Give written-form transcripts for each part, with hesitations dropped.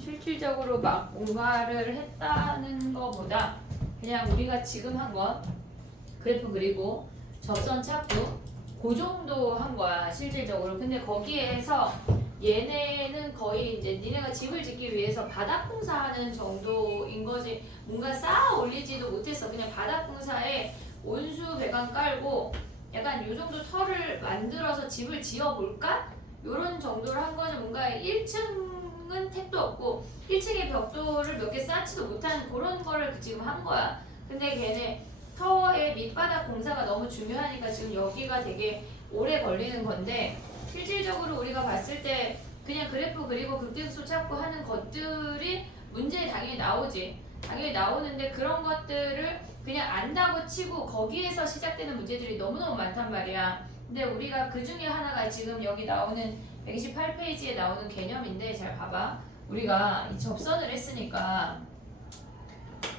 실질적으로 막 뭔가를 했다는 거보다 그냥 우리가 지금 한 건 그래프 그리고 접선 찾고 그 정도 한 거야 실질적으로. 근데 거기에서 얘네는 거의 이제 니네가 집을 짓기 위해서 바닥공사하는 정도인 거지 뭔가 쌓아 올리지도 못했어. 그냥 바닥공사에 온수 배관 깔고 약간 요 정도 털을 만들어서 집을 지어볼까? 요런 정도를 한 거지. 뭔가 1층은 택도 없고 1층에 벽돌을 몇 개 쌓지도 못하는 그런 거를 지금 한 거야. 근데 걔네 타워의 밑바닥 공사가 너무 중요하니까 지금 여기가 되게 오래 걸리는 건데 실질적으로 우리가 봤을 때 그냥 그래프 그리고 극대수 찾고 하는 것들이 문제에 당연히 나오지. 당연히 나오는데 그런 것들을 그냥 안다고 치고 거기에서 시작되는 문제들이 너무너무 많단 말이야. 근데 우리가 그 중에 하나가 지금 여기 나오는 128페이지에 나오는 개념인데 잘 봐봐. 우리가 이 접선을 했으니까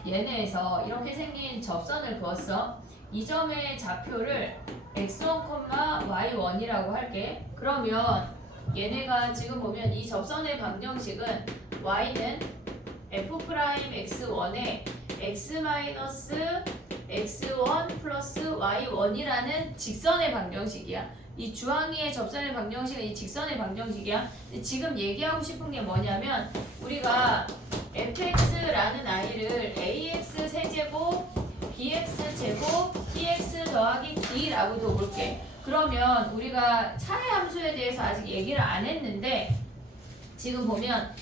얘네에서 이렇게 생긴 접선을 그었어. 이 점의 좌표를 x1, y1이라고 할게. 그러면 얘네가 지금 보면 이 접선의 방정식은 y는 f'x1에 x-x1 플러스 y1이라는 직선의 방정식이야. 이 주황이의 접선의 방정식은 이 직선의 방정식이야. 근데 지금 얘기하고 싶은 게 뭐냐면 우리가 fx라는 아이를 ax 세제곱 bx 제곱 tx 더하기 d라고 둬볼게. 그러면 우리가 차의 함수에 대해서 아직 얘기를 안 했는데 지금 보면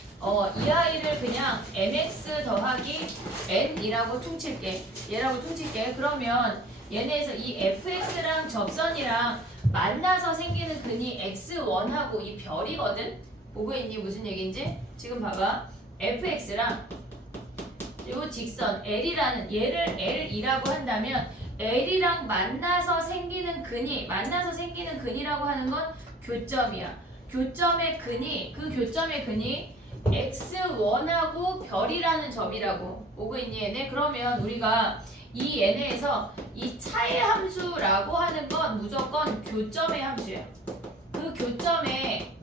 이 아이를 그냥 mx 더하기 n이라고 퉁칠게. 얘라고 퉁칠게. 그러면 얘네에서 이 fx랑 접선이랑 만나서 생기는 근이 x1하고 이 별이거든? 보고 있니? 무슨 얘기인지? 지금 봐봐. fx랑 요 직선 L이라는 얘를 L2라고 한다면 L이랑 만나서 생기는 근이라고 하는 건 교점이야. 교점의 근이 그 교점의 근이 x1하고 별이라는 점이라고. 보고 있니 얘네? 그러면 우리가 이 얘네에서 이 차의 함수라고 하는 건 무조건 교점의 함수야. 그 교점에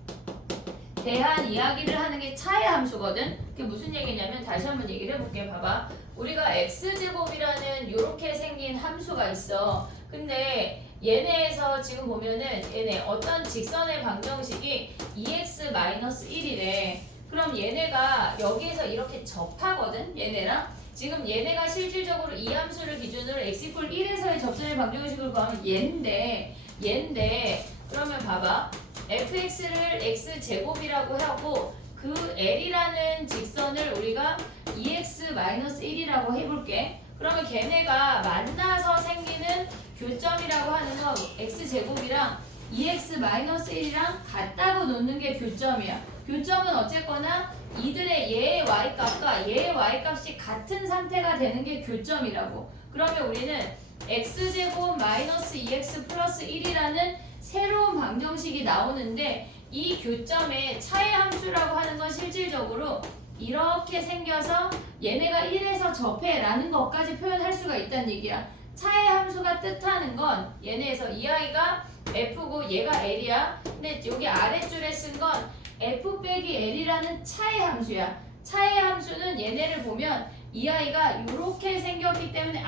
대한 이야기를 하는 게 차의 함수거든. 그게 무슨 얘기냐면 다시 한번 얘기를 해볼게. 봐봐. 우리가 x제곱이라는 요렇게 생긴 함수가 있어. 근데 얘네에서 지금 보면은 얘네 어떤 직선의 방정식이 2x-1이래. 그럼 얘네가 여기에서 이렇게 접하거든. 얘네랑. 지금 얘네가 실질적으로 이 함수를 기준으로 x = 1에서의 접선의 방정식을 구하면 얘인데 그러면 봐봐. fx를 x제곱이라고 하고 그 l이라는 직선을 우리가 2x-1이라고 해볼게. 그러면 걔네가 만나서 생기는 교점이라고 하는 건 x제곱이랑 2x-1이랑 같다고 놓는 게 교점이야. 교점은 어쨌거나 이들의 얘의 y값과 얘의 y값이 같은 상태가 되는 게 교점이라고. 그러면 우리는 x제곱 마이너스 2x 플러스 1이라는 새로운 방정식이 나오는데 이 교점의 차의 함수라고 하는 건 실질적으로 이렇게 생겨서 얘네가 1에서 접해라는 것까지 표현할 수가 있다는 얘기야. 차의 함수가 뜻하는 건 얘네에서 이 아이가 f고 얘가 l이야. 근데 여기 아랫줄에 쓴 건 f 빼기 l이라는 차의 함수야. 차의 함수는 얘네를 보면 이 아이가 이렇게 생겼기 때문에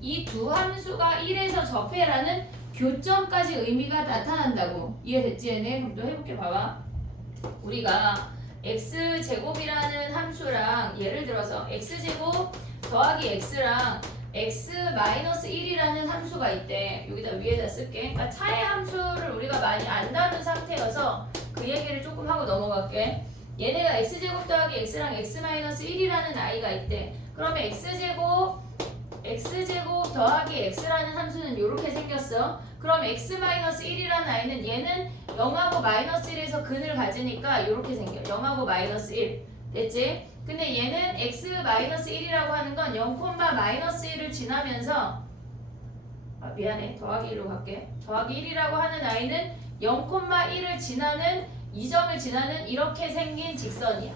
이 두 함수가 1에서 접해라는 교점까지 의미가 나타난다고. 이해됐지 얘네? 그럼 또 해볼게. 봐봐. 우리가 x제곱이라는 함수랑 예를 들어서 x제곱 더하기 x랑 x-1이라는 함수가 있대. 여기다 위에다 쓸게. 그러니까 차의 함수를 우리가 많이 안 다룬 상태여서 그 얘기를 조금 하고 넘어갈게. 얘네가 x제곱 더하기 x랑 x-1이라는 아이가 있대. 그러면 x제곱 더하기 x라는 함수는 이렇게 생겼어. 그럼 x-1이라는 아이는 얘는 0하고 마이너스 1에서 근을 가지니까 이렇게 생겨. 0하고 마이너스 1. 됐지? 근데 얘는 x-1이라고 하는 건 0, 마이너스 1을 지나면서 미안해. 더하기 1로 갈게. 더하기 1이라고 하는 아이는 0, 1을 지나는 이 점을 지나는 이렇게 생긴 직선이야.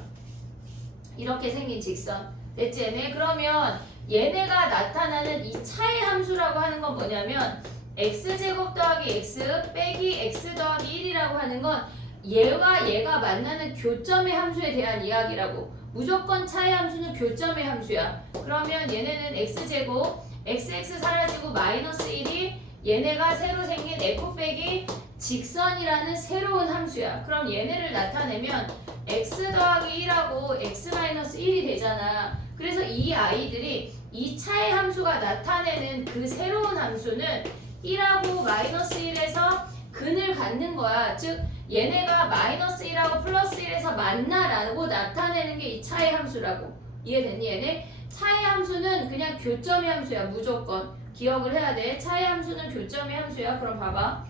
이렇게 생긴 직선. 됐지 얘네? 그러면 얘네가 나타나는 이 차의 함수라고 하는 건 뭐냐면 x제곱 더하기 x 빼기 x 더하기 1이라고 하는 건 얘와 얘가 만나는 교점의 함수에 대한 이야기라고. 무조건 차의 함수는 교점의 함수야. 그러면 얘네는 x제곱, xx 사라지고 마이너스 1이 얘네가 새로 생긴 f 빼기 직선이라는 새로운 함수야. 그럼 얘네를 나타내면 x 더하기 1하고 x 마이너스 1이 되잖아. 그래서 이 아이들이 이 차의 함수가 나타내는 그 새로운 함수는 1하고 마이너스 1에서 근을 갖는 거야. 즉 얘네가 마이너스 1하고 플러스 1에서 만나라고 나타내는 게 이 차의 함수라고. 이해됐니 얘네? 차의 함수는 그냥 교점의 함수야. 무조건 기억을 해야 돼. 차의 함수는 교점의 함수야. 그럼 봐봐.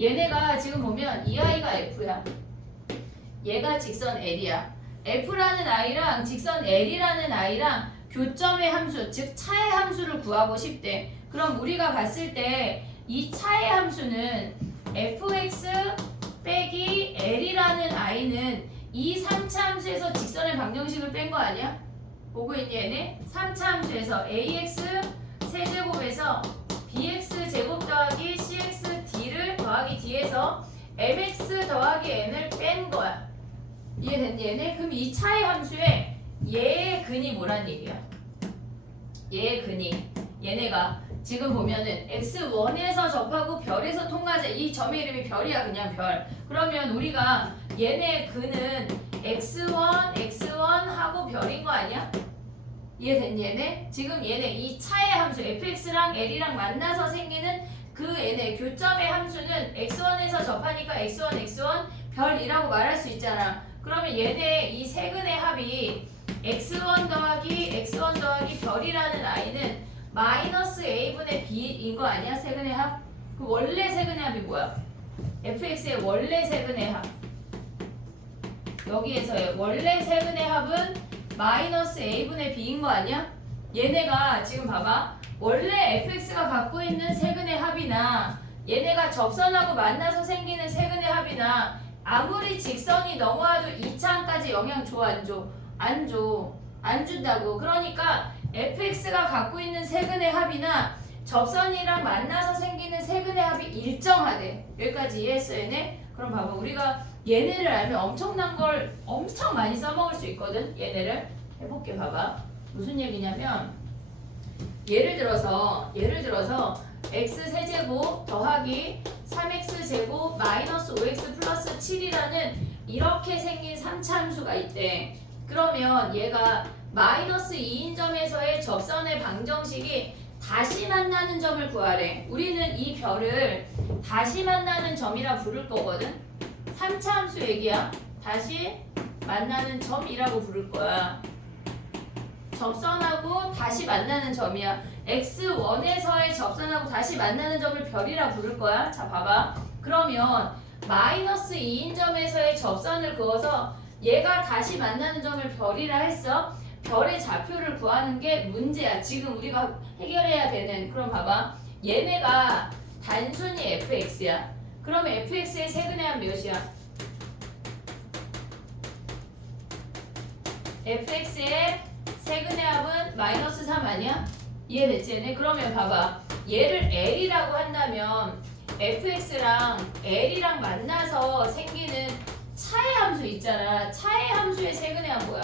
얘네가 지금 보면 이 아이가 F야. 얘가 직선 L이야. F라는 아이랑 직선 L이라는 아이랑 교점의 함수, 즉 차의 함수를 구하고 싶대. 그럼 우리가 봤을 때 이 차의 함수는 fx 빼기 l이라는 i는 이 3차 함수에서 직선의 방정식을 뺀 거 아니야? 보고 있니 얘네? 3차 함수에서 ax 세제곱에서 bx 제곱 더하기 cx d를 더하기 d에서 mx 더하기 n을 뺀 거야. 이해됐니 얘네? 그럼 이 차의 함수에 얘의 근이 뭐란 얘기야? 얘의 근이 얘네가 지금 보면은 x1에서 접하고 별에서 통과하자. 이 점의 이름이 별이야. 그냥 별. 그러면 우리가 얘네 근은 x1 하고 별인 거 아니야? 이해됐니 얘네? 지금 얘네 이 차의 함수 fx랑 l이랑 만나서 생기는 그 얘네 교점의 함수는 x1에서 접하니까 x1 별이라고 말할 수 있잖아. 그러면 얘네 이 세근의 합이 x1 더하기 별이라는 i는 마이너스 a분의 b인 거 아니야? 세근의 합? 그 원래 세근의 합이 뭐야? fx의 원래 세근의 합. 여기에서의 원래 세근의 합은 마이너스 a분의 b인 거 아니야? 얘네가 지금 봐봐. 원래 fx가 갖고 있는 세근의 합이나 얘네가 접선하고 만나서 생기는 세근의 합이나 아무리 직선이 넘어와도 2차항까지 영향 줘? 안 줘? 안 줘. 안 준다고. 그러니까 fx가 갖고 있는 세근의 합이나 접선이랑 만나서 생기는 세근의 합이 일정하대. 여기까지 이해했어 얘네? 그럼 봐봐. 우리가 얘네를 알면 엄청난 걸 엄청 많이 써먹을 수 있거든. 얘네를 해볼게. 봐봐. 무슨 얘기냐면 예를 들어서 x 세제곱 더하기 3x 제곱 마이너스 5x 플러스 7이라는 이렇게 생긴 3차 함수가 있대. 그러면 얘가 마이너스 2인 점에서의 접선의 방정식이 다시 만나는 점을 구하래. 우리는 이 별을 다시 만나는 점이라 부를 거거든. 3차 함수 얘기야. 다시 만나는 점이라고 부를 거야. 접선하고 다시 만나는 점이야. x1에서의 접선하고 다시 만나는 점을 별이라 부를 거야. 자 봐봐. 그러면 마이너스 2인 점에서의 접선을 그어서 얘가 다시 만나는 점을 별이라 했어. 별의 좌표를 구하는 게 문제야. 지금 우리가 해결해야 되는. 그럼 봐봐. 얘네가 단순히 fx야. 그러면 fx의 세근의 합 몇이야? fx의 세근의 합은 마이너스 3 아니야? 이해됐지 얘네? 그러면 봐봐. 얘를 l이라고 한다면 fx랑 l이랑 만나서 생기는 차의 함수 있잖아. 차의 함수의 세근의 합 뭐야?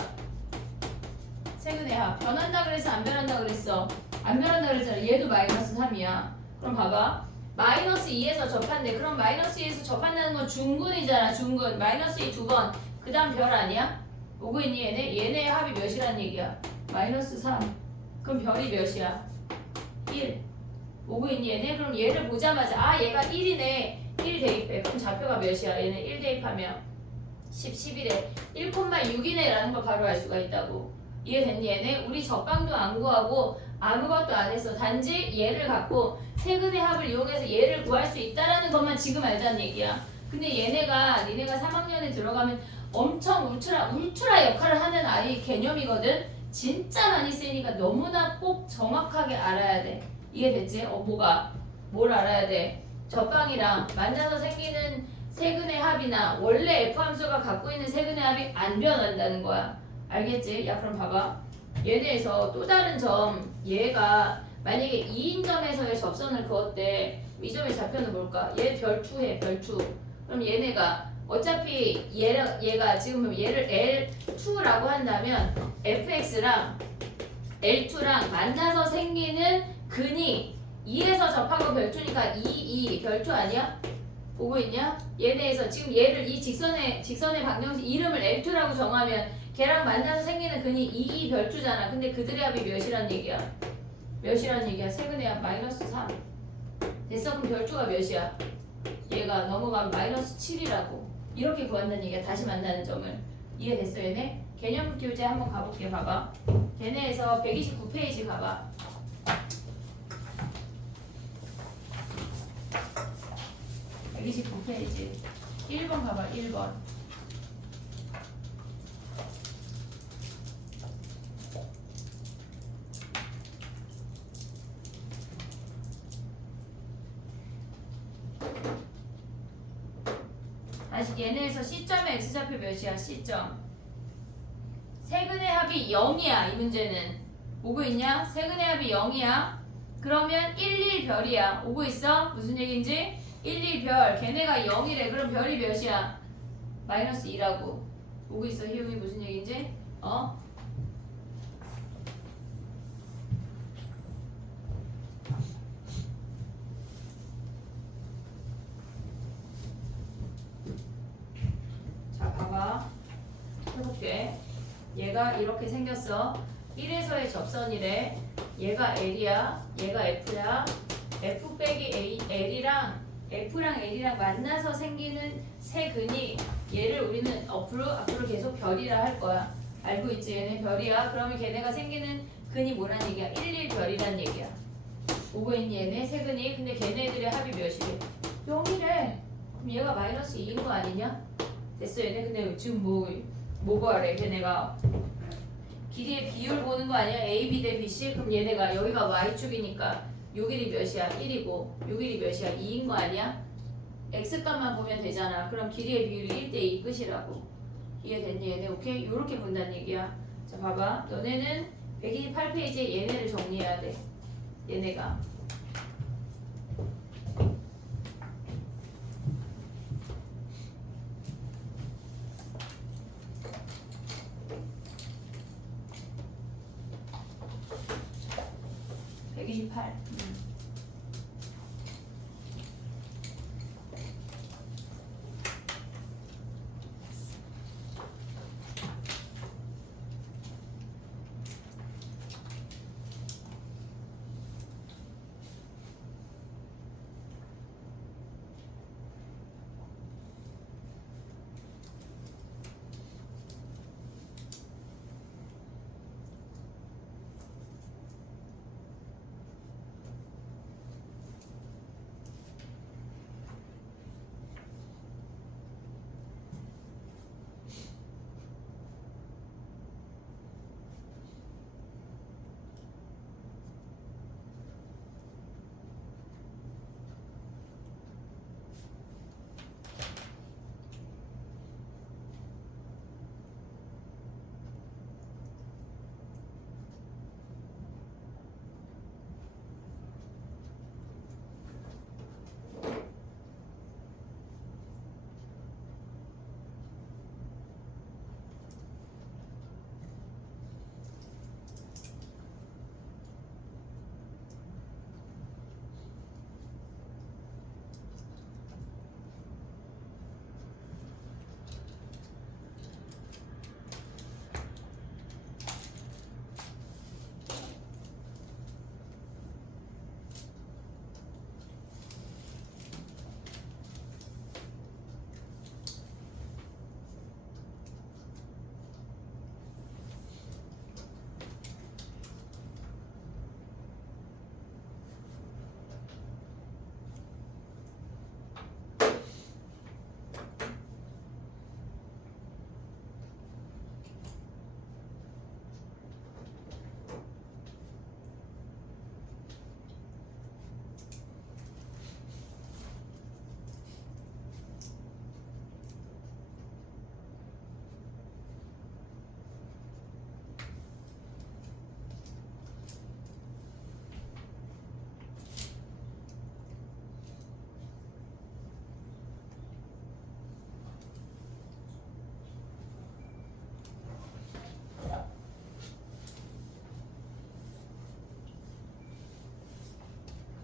세근의 합. 변한다 그래서 안 변한다 그랬어? 안 변한다 그랬잖아. 얘도 마이너스 3이야. 그럼 봐봐. 마이너스 2에서 접한대. 그럼 마이너스 2에서 접한다는 건 중근이잖아. 중근. 마이너스 2 두 번. 그 다음 별 아니야? 오고 있니 얘네? 얘네의 합이 몇이란 얘기야? 마이너스 3. 그럼 별이 몇이야? 1. 오고 있니 얘네? 그럼 얘를 보자마자 아 얘가 1이네. 1 대입해. 그럼 좌표가 몇이야? 얘네 1 대입하면 11에 1,6이네 라는 걸 바로 알 수가 있다고. 이해됐니 얘네? 우리 접방도 안 구하고 아무것도 안 했어. 단지 얘를 갖고 세근의 합을 이용해서 얘를 구할 수 있다라는 것만 지금 알자는 얘기야. 근데 얘네가 니네가 3학년에 들어가면 엄청 울트라 역할을 하는 아이 개념이거든. 진짜 많이 쓰이니까 너무나 꼭 정확하게 알아야 돼. 이해됐지? 뭐가? 뭘 알아야 돼? 접방이랑 만나서 생기는 세근의 합이나 원래 F함수가 갖고 있는 세근의 합이 안 변한다는 거야. 알겠지? 야 그럼 봐봐. 얘네에서 또 다른 점. 얘가 만약에 2인 점에서의 접선을 그었대. 이 점의 좌표는 뭘까? 얘 별투해. 별투. 그럼 얘네가 어차피 얘가 지금 얘를 L2라고 한다면 fx랑 L2랑 만나서 생기는 근이 2에서 접하고 별투니까 2 별투 아니야? 보고 있냐? 얘네에서 지금 얘를 이 직선의 방정식 이름을 L2라고 정하면 걔랑 만나서 생기는 근이 2 별투잖아. 근데 그들의 합이 몇이란 얘기야? 몇이란 얘기야? 세근의 합 마이너스 3. 됐어? 그럼 별투가 몇이야? 얘가 넘어가면 마이너스 7이라고. 이렇게 구한다는 얘기야. 다시 만나는 점을. 이해됐어 얘네? 개념 교재 한번 가볼게. 봐봐. 걔네에서 129페이지 가봐. 129페이지 1번 가봐. 1번. 다시 얘네에서 C점의 X좌표 몇이야? C점. 세근의 합이 0이야. 이 문제는. 오고 있냐? 세근의 합이 0이야. 그러면 1, 1별이야. 오고 있어? 무슨 얘기인지? 1, 2별. 걔네가 0이래. 그럼 별이 몇이야? 마이너스 2라고. 오고 있어? 희용이 무슨 얘기인지? 자, 봐봐. 해볼게. 얘가 이렇게 생겼어. 1에서의 접선이래. 얘가 L이야. 얘가 F야. F 빼기 L이랑 F랑 L이랑 만나서 생기는 세 근이 얘를 우리는 앞으로 계속 별이라 할 거야. 알고 있지? 얘네 별이야. 그러면 걔네가 생기는 근이 뭐란 얘기야? 1, 1별이란 얘기야. 오고 있니 얘네 세 근이. 근데 걔네들의 합이 몇이래? 0이래. 그럼 얘가 마이너스 2인 거 아니냐? 됐어 얘네. 근데 지금 뭐 구하래? 걔네가 길이의 비율 보는 거 아니야? AB 대 BC? 그럼 얘네가 여기가 Y축이니까 요 길이 몇이야? 1이고 요 길이 몇이야? 2인 거 아니야? X값만 보면 되잖아. 그럼 길이의 비율이 1대2 끝이라고. 이해됐니 얘네? 오케이? 요렇게 본다는 얘기야. 자 봐봐. 너네는 128페이지에 얘네를 정리해야 돼. 얘네가 (128)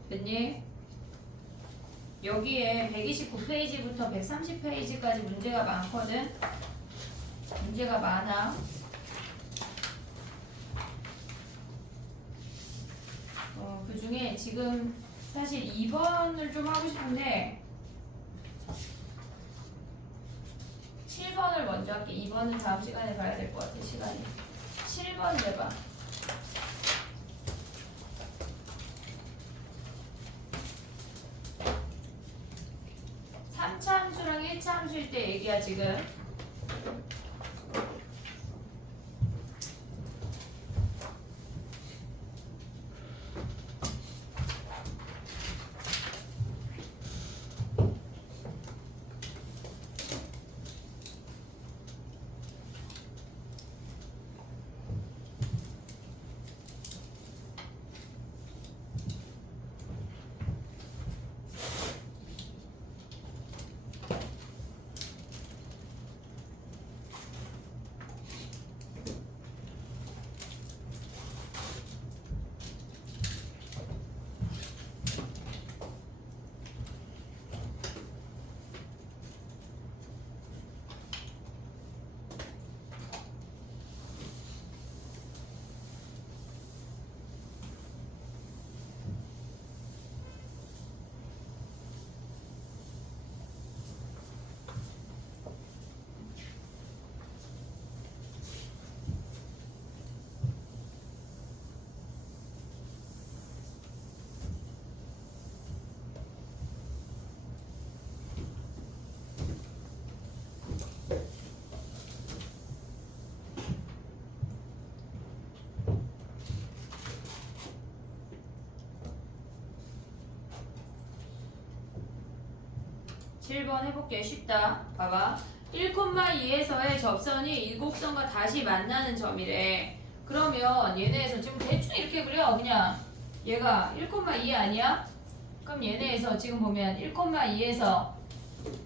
됐니? 여기에 129페이지부터 130페이지까지 문제가 많거든. 문제가 많아. 그 중에 지금 사실 2번을 좀 하고 싶은데 7번을 먼저 할게. 2번은 다음 시간에 봐야 될 것 같아. 시간이. 7번 내봐. 3차 함수랑 1차 함수일 때 얘기야 지금. 7번 해볼게. 쉽다. 봐봐. 1,2에서의 접선이 이 곡선과 다시 만나는 점이래. 그러면 얘네에서 지금 대충 이렇게 그려. 그냥 얘가 1,2 아니야? 그럼 얘네에서 지금 보면 1,2에서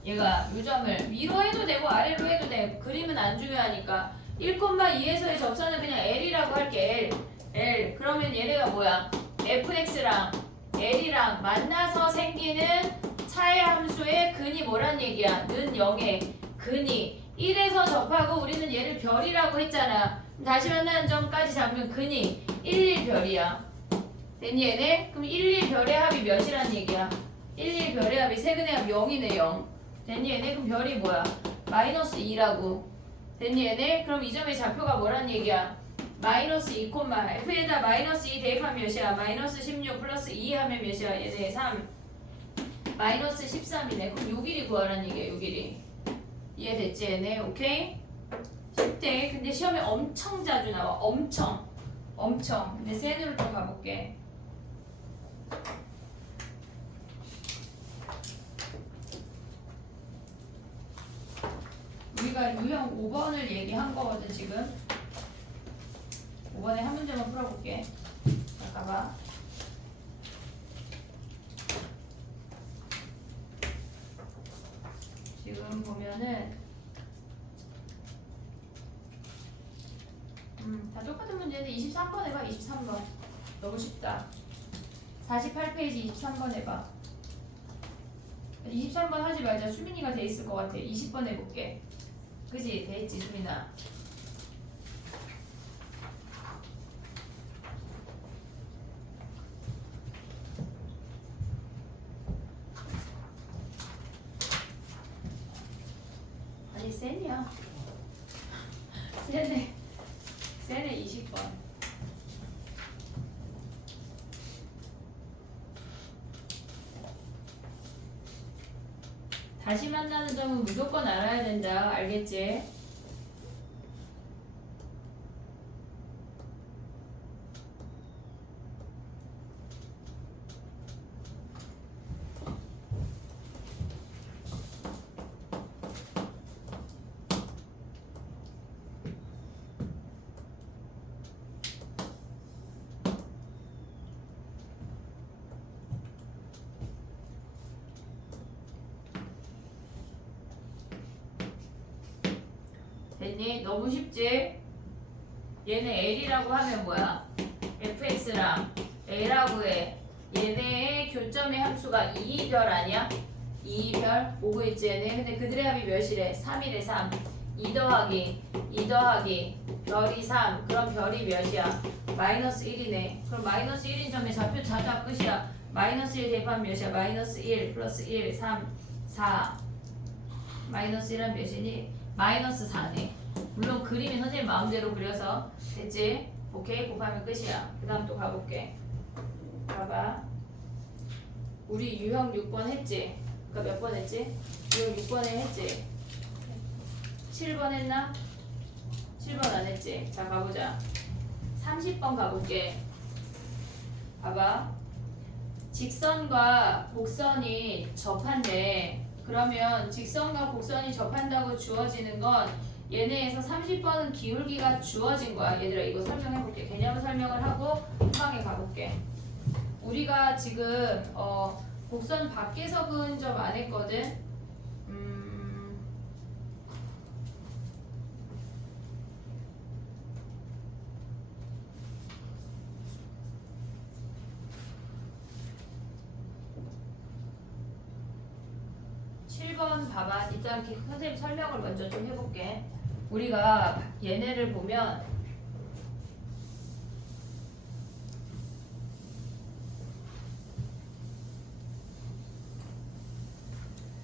얘가 이 점을 위로 해도 되고 아래로 해도 돼. 그림은 안 중요하니까 1,2에서의 접선은 그냥 L이라고 할게. L. 그러면 얘네가 뭐야? fx랑 L이랑 만나서 생기는 차의 함수의 근이 뭐란 얘기야? 는 0에 근이 1에서 접하고 우리는 얘를 별이라고 했잖아. 다시 만나는 점까지 잡으면 근이 1, 1별이야. 됐니 얘네? 그럼 1, 1별의 합이 몇이란 얘기야? 1, 1별의 합이 세근의 합 0이네 0. 됐니 얘네? 그럼 별이 뭐야? 마이너스 2라고. 됐니 얘네? 그럼 이 점의 좌표가 뭐란 얘기야? 마이너스 2, f에다 마이너스 2 대입하면 몇이야? 마이너스 16 플러스 2 하면 몇이야? 얘네 3 마이너스 13이네. 그럼 요 길이 구하라는 얘기야. 요 길이. 이해됐지 얘네? 오케이? 쉽대. 근데 시험에 엄청 자주 나와. 엄청. 근데 센으로 좀 가볼게. 우리가 유형 5번을 얘기한 거거든 지금. 5번에 한 문제만 풀어볼게. 잠깐만. 지금 보면은 다 똑같은 문제인데 23번 해봐. 23번 너무 쉽다. 48페이지 23번 해봐. 23번 하지 말자. 수민이가 돼 있을 것 같아. 20번 해볼게. 그지? 돼 있지 수민아. 아니 센이야. 센에 20번. 다시 만나는 점은 무조건 알아야 된다. 알겠지? 됐니? 너무 쉽지? 얘는 L이라고 하면 뭐야? fx랑 L하고 해. 얘네의 교점의 함수가 2별 아니야? 2별 오고 있지 얘네. 근데 그들의 합이 몇이래? 3이래 3. 2 더하기 별이 3. 그럼 별이 몇이야? 마이너스 1이네. 그럼 마이너스 1인 점에 좌표 찾아 끝이야. 마이너스 1 대입하면 몇이야? 마이너스 1 플러스 1 3 4. 마이너스 1은 몇이니? 마이너스 4네. 물론 그림이 선생님 마음대로 그려서 됐지? 오케이 곱하면 끝이야. 그 다음 또 가볼게. 봐봐. 우리 유형 6번 했지? 그니까 몇 번 했지? 유형 6번에 했지? 7번 했나? 7번 안 했지? 자 가보자. 30번 가볼게. 봐봐. 직선과 곡선이 접한대. 그러면 직선과 곡선이 접한다고 주어지는 건 얘네에서 30번은 기울기가 주어진 거야. 얘들아 이거 설명해볼게. 개념을 설명을 하고 한 방에 가볼게. 우리가 지금 곡선 밖에서 그은 점 안 했거든. 7번 봐봐. 일단 선생님 설명을 먼저 좀 해볼게. 우리가 얘네를 보면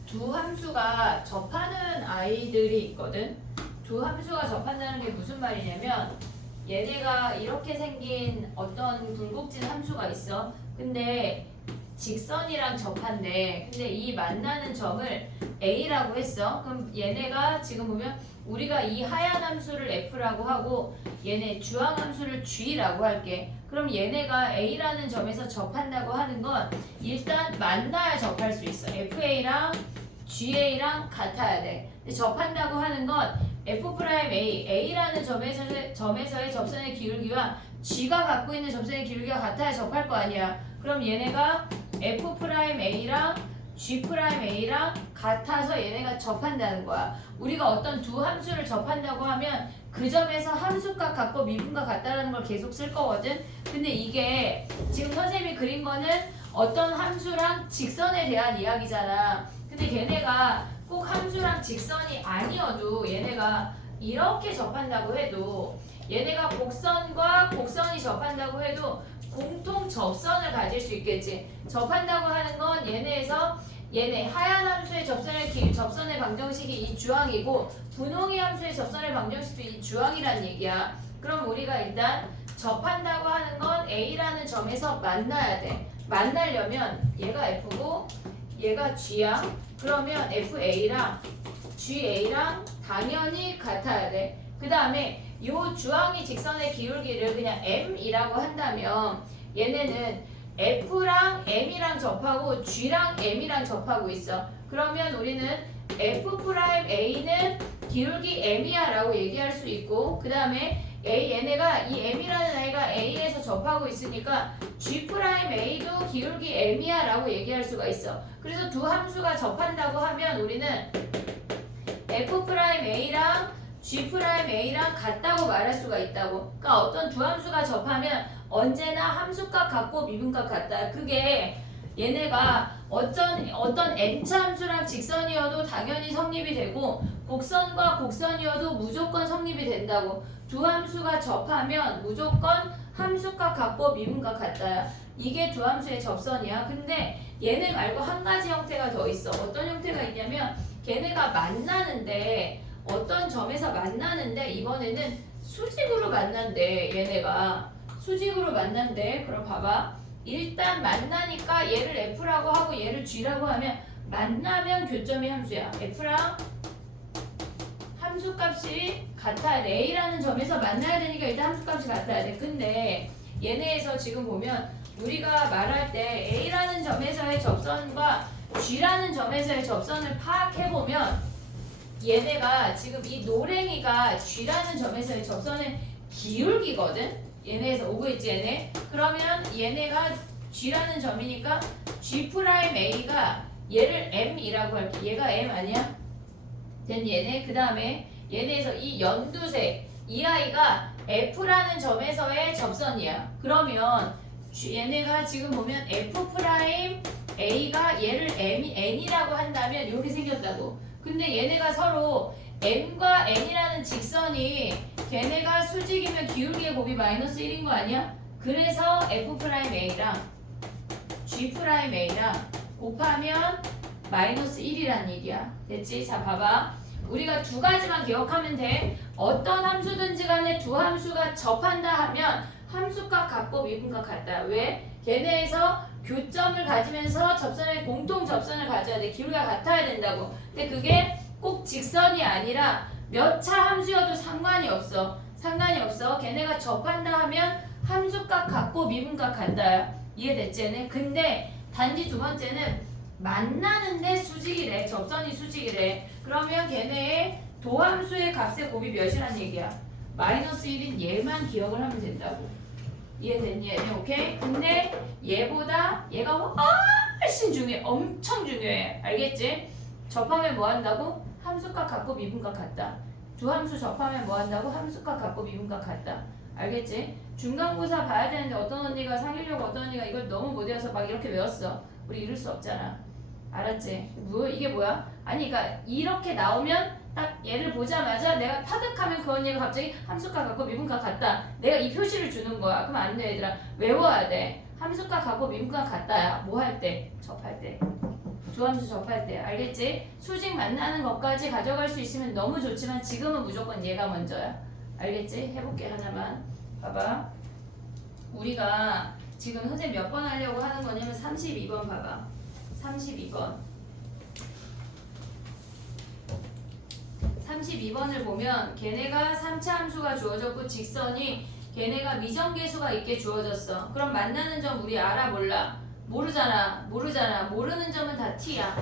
두 함수가 접하는 아이들이 있거든. 두 함수가 접한다는 게 무슨 말이냐면 얘네가 이렇게 생긴 어떤 굴곡진 함수가 있어. 근데 직선이랑 접한대. 근데 이 만나는 점을 A라고 했어. 그럼 얘네가 지금 보면 우리가 이 하얀 함수를 F라고 하고 얘네 주황 함수를 G라고 할게. 그럼 얘네가 A라는 점에서 접한다고 하는 건 일단 만나야 접할 수 있어. FA랑 GA랑 같아야 돼. 근데 접한다고 하는 건 F'A, A라는 점에서의 접선의 기울기와 G가 갖고 있는 접선의 기울기가 같아야 접할 거 아니야. 그럼 얘네가 F'A랑 G'A랑 같아서 얘네가 접한다는 거야. 우리가 어떤 두 함수를 접한다고 하면 그 점에서 함수값 같고 미분과 같다라는 걸 계속 쓸 거거든. 근데 이게 지금 선생님이 그린 거는 어떤 함수랑 직선에 대한 이야기잖아. 근데 걔네가 꼭 함수랑 직선이 아니어도 얘네가 이렇게 접한다고 해도 얘네가 곡선과 곡선이 접한다고 해도 공통 접선을 가질 수 있겠지. 접한다고 하는 건 얘네 하얀 함수의 접선의 방정식이 이 주황이고 분홍의 함수의 접선의 방정식도 이 주황이란 얘기야. 그럼 우리가 일단 접한다고 하는 건 A라는 점에서 만나야 돼. 만나려면 얘가 F고 얘가 G야. 그러면 FA랑 GA랑 당연히 같아야 돼. 그 다음에 요 주황이 직선의 기울기를 그냥 M이라고 한다면 얘네는 F랑 M이랑 접하고 G랑 M이랑 접하고 있어. 그러면 우리는 F'A는 기울기 M이야 라고 얘기할 수 있고 그 다음에 얘네가 이 M이라는 아이가 A에서 접하고 있으니까 G'A도 기울기 M이야 라고 얘기할 수가 있어. 그래서 두 함수가 접한다고 하면 우리는 F'A랑 G'A랑 같다고 말할 수가 있다고. 그러니까 어떤 두 함수가 접하면 언제나 함수값 같고 미분값 같다. 그게 얘네가 어떤 n차 함수랑 직선이어도 당연히 성립이 되고 곡선과 곡선이어도 무조건 성립이 된다고. 두 함수가 접하면 무조건 함수값 같고 미분값 같다. 이게 두 함수의 접선이야. 근데 얘네 말고 한 가지 형태가 더 있어. 어떤 형태가 있냐면 걔네가 만나는데 어떤 점에서 만나는데 이번에는 수직으로 만난대. 얘네가 수직으로 만난대. 그럼 봐봐. 일단 만나니까 얘를 F라고 하고 얘를 G라고 하면 만나면 교점이 함수야. F랑 함수값이 같아야 돼. A라는 점에서 만나야 되니까 일단 함수값이 같아야 돼. 근데 얘네에서 지금 보면 우리가 말할 때 A라는 점에서의 접선과 G라는 점에서의 접선을 파악해보면 얘네가 지금 이 노랭이가 G라는 점에서의 접선의 기울기거든. 얘네에서 오고 있지 얘네. 그러면 얘네가 G라는 점이니까 G'A가 얘를 M이라고 할게. 얘가 M 아니야? 된 얘네. 그 다음에 얘네에서 이 연두색 이 아이가 F라는 점에서의 접선이야. 그러면 얘네가 지금 보면 F 프라임 A가 얘를 N이라고 한다면 이렇게 생겼다고. 근데 얘네가 서로 M과 N이라는 직선이 걔네가 수직이면 기울기의 곱이 마이너스 1인 거 아니야? 그래서 F 프라임 A랑 G 프라임 A랑 곱하면 마이너스 1이란 얘기야. 됐지? 자, 봐봐. 우리가 두 가지만 기억하면 돼. 어떤 함수든지 간에 두 함수가 접한다 하면 함수값 같고 미분값 같다. 왜? 걔네에서 교점을 가지면서 접선의 공통 접선을 가져야 돼. 기울기가 같아야 된다고. 근데 그게 꼭 직선이 아니라 몇 차 함수여도 상관이 없어. 상관이 없어. 걔네가 접한다 하면 함수값 같고 미분값 같다야. 이해됐지? 근데 단지 두 번째는 만나는데 수직이래. 접선이 수직이래. 그러면 걔네의 도함수의 값의 곱이 몇이란 얘기야? 마이너스 1인 얘만 기억을 하면 된다고. 이해됐니? 얘네 오케이? 근데 얘보다 얘가 훨씬 중요해. 엄청 중요해. 알겠지? 접하면 뭐 한다고? 함수값 같고 미분값 같다. 두 함수 접하면 뭐 한다고? 함수값 같고 미분값 같다. 알겠지? 중간고사 봐야 되는데 어떤 언니가 상기려고 어떤 언니가 이걸 너무 못 외워서 막 이렇게 외웠어. 우리 이룰 수 없잖아. 알았지? 이게 뭐야? 아니 그러니까 이렇게 나오면 딱 얘를 보자마자 내가 파득하면 그 언니가 갑자기 함수값 같고 미분값 같다. 내가 이 표시를 주는 거야. 그럼 안 돼 얘들아. 외워야 돼. 함수값 같고 미분값 같다야. 뭐 할 때? 접할 때. 두 함수 접할 때. 알겠지? 수직 만나는 것까지 가져갈 수 있으면 너무 좋지만 지금은 무조건 얘가 먼저야. 알겠지? 해볼게 하나만. 봐봐. 우리가 지금 선생님 몇 번 하려고 하는 거냐면 32번 봐봐. 32번. 32번을 보면 걔네가 3차 함수가 주어졌고 직선이 걔네가 미정계수가 있게 주어졌어. 그럼 만나는 점 우리 알아 몰라? 모르잖아. 모르는 점은 다 t야.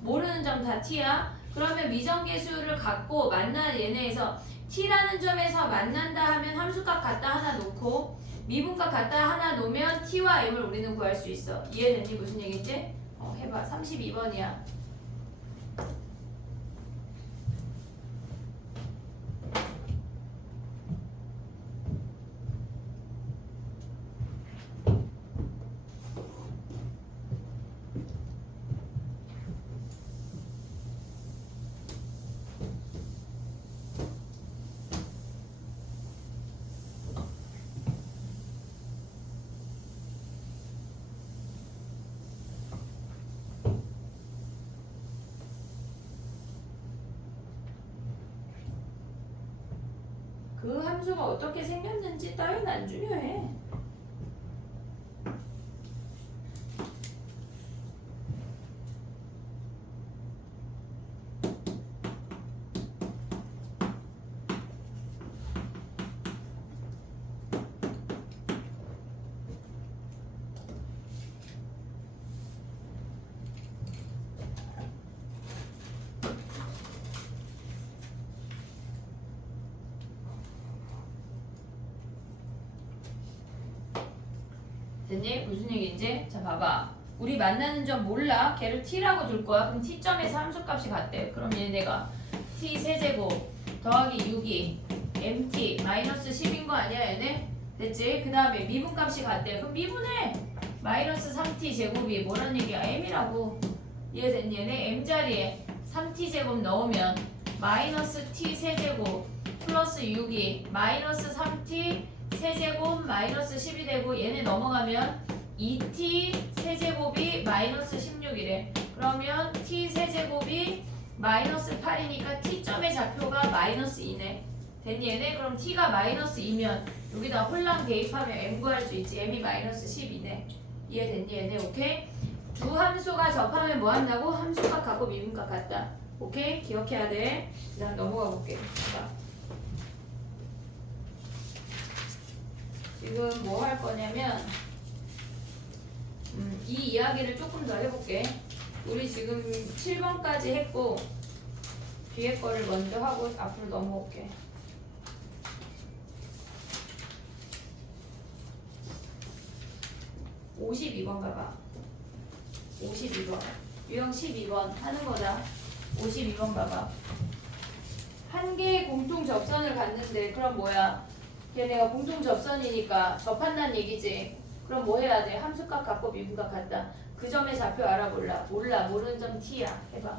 모르는 점 다 t야. 그러면 미정계수를 갖고 만나 얘네에서 t라는 점에서 만난다 하면 함수값 같다 하나 놓고 미분값 같다 하나 놓으면 t와 m을 우리는 구할 수 있어. 이해됐니? 무슨 얘기인지? 해봐. 32번이야. 그 함수가 어떻게 생겼는지 따위는 안 중요해. 됐니? 무슨 얘기인지? 자 봐봐. 우리 만나는 점 몰라. 걔를 t라고 둘 거야. 그럼 t점에서 함수값이 같대. 그럼 얘네가 t 세제곱 더하기 6이 mt 마이너스 10인 거 아니야 얘네? 됐지? 그 다음에 미분값이 같대. 그럼 미분해. 마이너스 3t 제곱이 뭐란 얘기야? m이라고. 이해됐니? 얘네 m자리에 3t 제곱 넣으면 마이너스 t 세제곱 플러스 6이 마이너스 3t 세제곱 마이너스 10이 되고 얘네 넘어가면 2t 세제곱이 마이너스 16이래. 그러면 t 세제곱이 마이너스 8이니까 t점의 좌표가 마이너스 2네. 됐니 얘네? 그럼 t가 마이너스 2면 여기다 홀랑 대입하면 m 구할 수 있지. m이 마이너스 12네. 이해됐니 얘네? 오케이? 두 함수가 접하면 뭐 한다고? 함수값 같고 미분값 같다. 오케이? 기억해야 돼. 그 다음 넘어가 볼게. 자. 지금 뭐 할 거냐면 이 이야기를 조금 더 해볼게. 우리 지금 7번까지 했고 뒤에 거를 먼저 하고 앞으로 넘어올게. 52번 가봐. 52번. 유형 12번 하는 거다. 52번 봐봐. 한 개의 공통 접선을 갖는데 그럼 뭐야? 걔네가 공통 접선이니까 접한다는 얘기지. 그럼 뭐 해야 돼? 함수값 같고 미분값 같다. 그 점의 좌표 알아 몰라? 몰라. 모르는 점 t야. 해봐.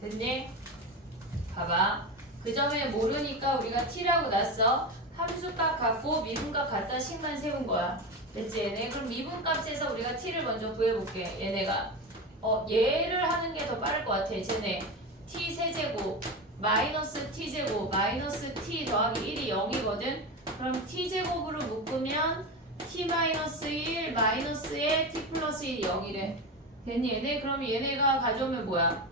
됐니? 봐봐. 그 점에 모르니까 우리가 t라고 놨어. 함수값 같고 미분값 같다 식만 세운 거야. 됐지 얘네? 그럼 미분값에서 우리가 t를 먼저 구해볼게. 얘네가 얘를 하는 게 더 빠를 것 같아. 쟤네 t 세제곱 마이너스 t제곱 마이너스 t 더하기 1이 0이거든. 그럼 t제곱으로 묶으면 t 마이너스 1 마이너스에 t 플러스 1이 0이래. 됐니 얘네? 그럼 얘네가 가져오면 뭐야?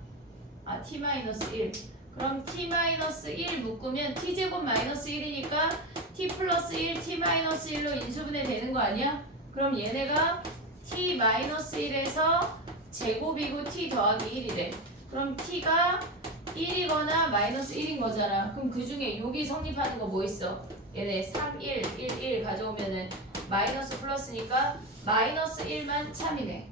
t-1. 그럼 t-1 묶으면 t제곱 마이너스 1이니까 t 플러스 1, t-1로 인수분해 되는 거 아니야? 그럼 얘네가 t-1에서 제곱이고 t 더하기 1이래. 그럼 t가 1이거나 마이너스 1인 거잖아. 그럼 그 중에 여기 성립하는 거 뭐 있어? 얘네 3, 1, 1, 1 가져오면은 마이너스 플러스니까 마이너스 1만 참이네.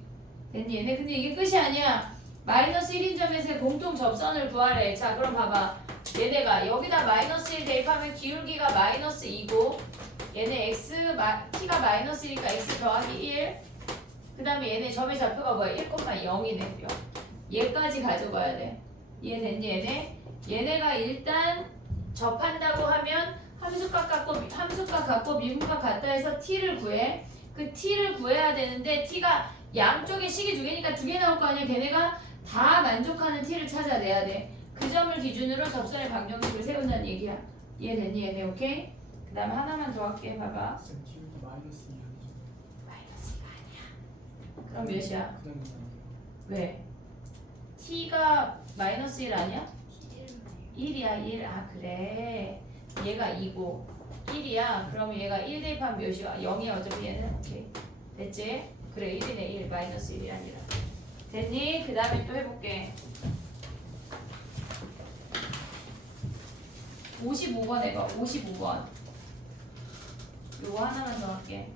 됐니? 얘네 근데 이게 끝이 아니야. 마이너스 1인 점에서의 공통 접선을 구하래. 자 그럼 봐봐. 얘네가 여기다 마이너스 1 대입하면 기울기가 마이너스 2고 얘네 t가 마이너스 1이니까 x 더하기 1. 그 다음에 얘네 점의 좌표가 뭐야? 1,0이네. 얘까지 가져가야 돼. 이해됐니 얘네? 얘네가 일단 접한다고 하면 함수값 같고 미분값 같다 해서 t를 구해. 그 t를 구해야 되는데 t가 양쪽에 식이 두 개니까 두 개 나올 거 아니야. 걔네가 다 만족하는 t를 찾아내야 돼. 그 점을 기준으로 접선의 방정식을 세운다는 얘기야. 이해됐니 얘네? 오케이? 그 다음에 하나만 더 할게. 봐봐. 마이너스가 아니야. 그럼 몇이야? 왜? t가 마이너스 1 아니야? 1이야 1. 아 그래. 얘가 2고 1이야. 그러면 얘가 1 대입하면 몇이야? 0이야 어차피 얘는. 오케이. 됐지? 그래 1이네 1. 마이너스 1이 아니라. 됐니? 그 다음에 또 해볼게. 55번 해봐. 55번. 요거 하나만 더 할게.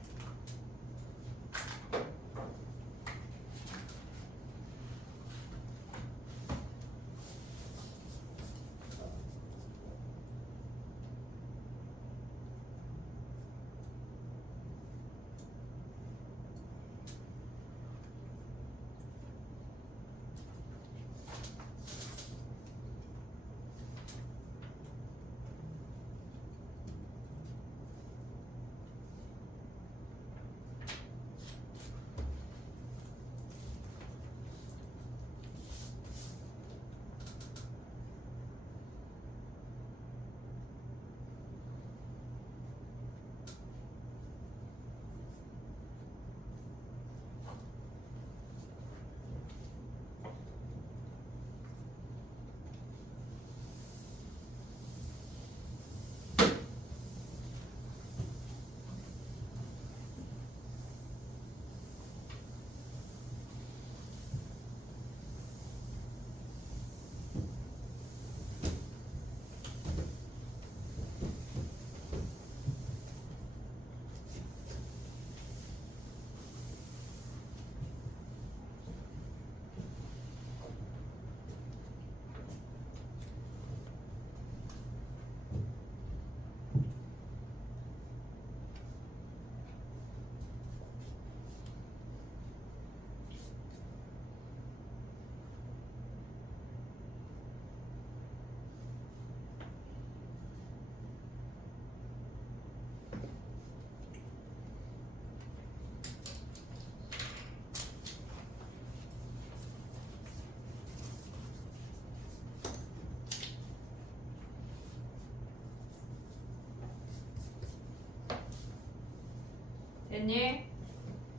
됐니?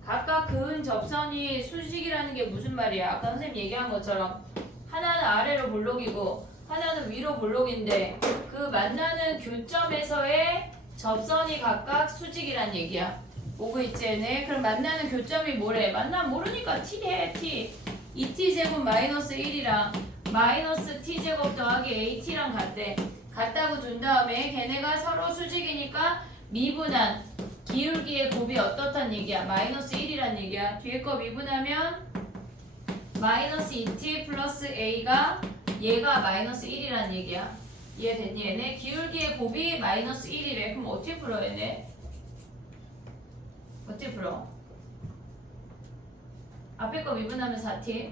각각 그은 접선이 수직이라는 게 무슨 말이야? 아까 선생님 얘기한 것처럼 하나는 아래로 볼록이고 하나는 위로 볼록인데 그 만나는 교점에서의 접선이 각각 수직이란 얘기야. 오고 있지 얘네? 그럼 만나는 교점이 뭐래? 만나면 모르니까 t 해 t. 2t제곱 마이너스 1이랑 마이너스 t제곱 더하기 at랑 같대. 같다고 둔 다음에 걔네가 서로 수직이니까 미분한 기울기의 곱이 어떻단 얘기야? 마이너스 1이란 얘기야. 뒤에 거 미분하면 마이너스 2t 플러스 a가 얘가 마이너스 1이란 얘기야. 이해됐니 얘네? 기울기의 곱이 마이너스 1이래. 그럼 어떻게 풀어 얘네? 어떻게 풀어? 앞에 거 미분하면 4t.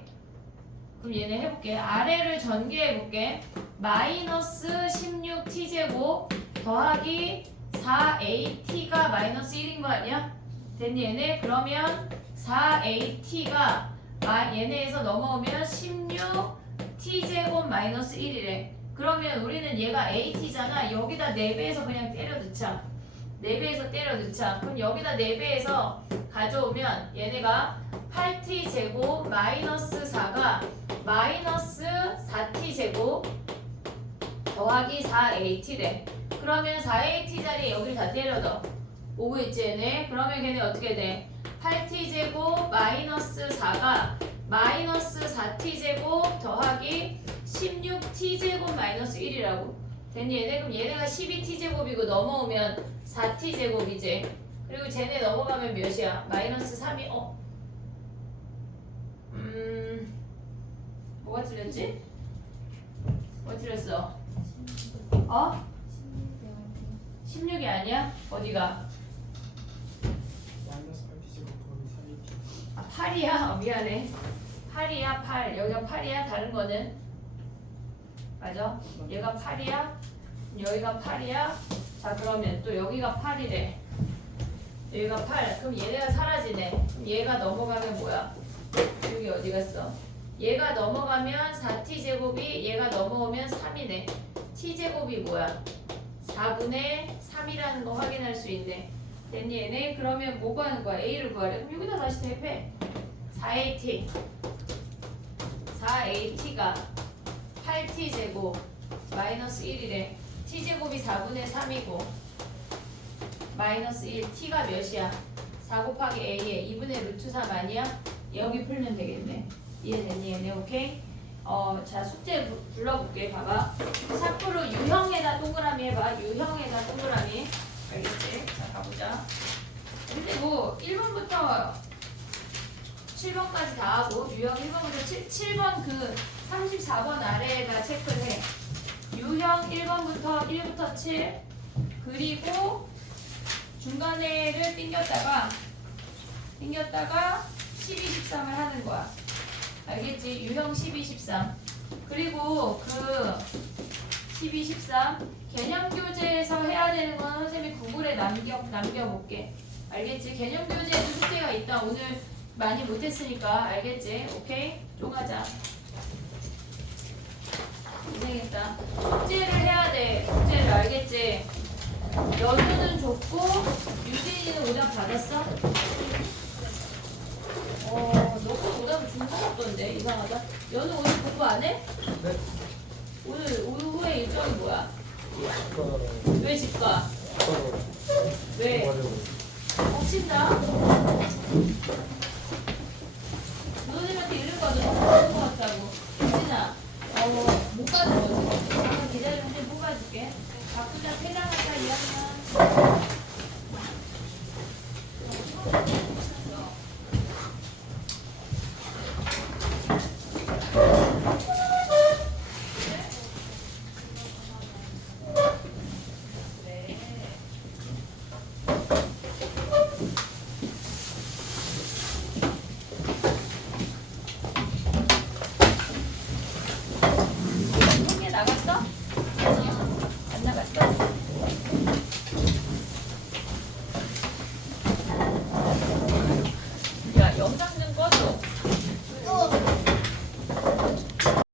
그럼 얘네 해볼게. 아래를 전개해볼게. 마이너스 16t제곱 더하기 4at가 마이너스 1인 거 아니야? 됐니 얘네? 그러면 4at가 얘네에서 넘어오면 16t제곱 마이너스 1이래. 그러면 우리는 얘가 at잖아. 여기다 4배에서 그냥 때려 넣자. 4배에서 때려 넣자. 그럼 여기다 4배에서 가져오면 얘네가 8t제곱 마이너스 4가 마이너스 4t제곱 더하기 4at래. 그러면 4at 자리에 여기를 다 때려 넣어. 오고 있지 얘네? 그러면 걔네 어떻게 돼? 8t제곱 마이너스 4가 마이너스 4t제곱 더하기 16t제곱 마이너스 1이라고. 됐니 얘네? 그럼 얘네가 12t제곱이고 넘어오면 4t제곱이지. 그리고 쟤네 넘어가면 몇이야? 마이너스 3이 뭐가 틀렸지? 뭐 틀렸어? 16이 아니야? 어디가? 마이너스 8t제곱 더하기 3at. 8이야? 미안해. 8이야 8. 여기가 8이야? 다른 거는? 맞아? 얘가 8이야? 여기가 8이야? 자 그러면 또 여기가 8이래. 여기가 8. 그럼 얘네가 사라지네. 그럼 얘가 넘어가면 뭐야? 여기 어디 갔어? 얘가 넘어가면 4t제곱이 얘가 넘어오면 3이네. t제곱이 뭐야? 4분의 3이라는 거 확인할 수 있네. 됐니 얘네? 그러면 뭐 구하는 거야? a를 구하래. 그럼 여기다 다시 대입해. 4at 4at가 8t제곱 마이너스 1이래. t제곱이 4분의 3이고 마이너스 1 t가 몇이야? 4 곱하기 a에 2분의 루트 3 아니야? 여기 풀면 되겠네. 이해됐니 얘네? 오케이? 자 숙제 불러볼게. 봐봐. 샤프로 유형에다 동그라미 해봐. 유형에다 동그라미. 알겠지? 자 가보자. 근데 뭐 1번부터 7번까지 다 하고 유형 1번부터 7번 그 34번 아래에다 체크를 해. 유형 1번부터 1부터 7 그리고 중간에를 땡겼다가 12, 13을 하는 거야. 알겠지? 유형 12, 13 그리고 그 12, 13 개념교재에서 해야 되는 건 선생님이 구글에 남겨볼게. 알겠지? 개념교재에도 숙제가 있다. 오늘 많이 못했으니까 알겠지? 오케이? 쪼가자. 고생했다. 숙제를 해야 돼. 숙제를 알겠지? 연우는 줬고 유진이는 오답 받았어? 너도 오답을 준 거 같던데 이상하다. 연우 오늘 공부 안 해? 네. 오늘 오후에 일정이 뭐야? 왜 집 가? 왜? 옥신다? 선생님한테 이런 거 너무 것 같다고. 유진아, 못 받은 거지? 잠깐 기다리면 좀 뽑아줄게. 바꾸자, 퇴장하자, 2학년.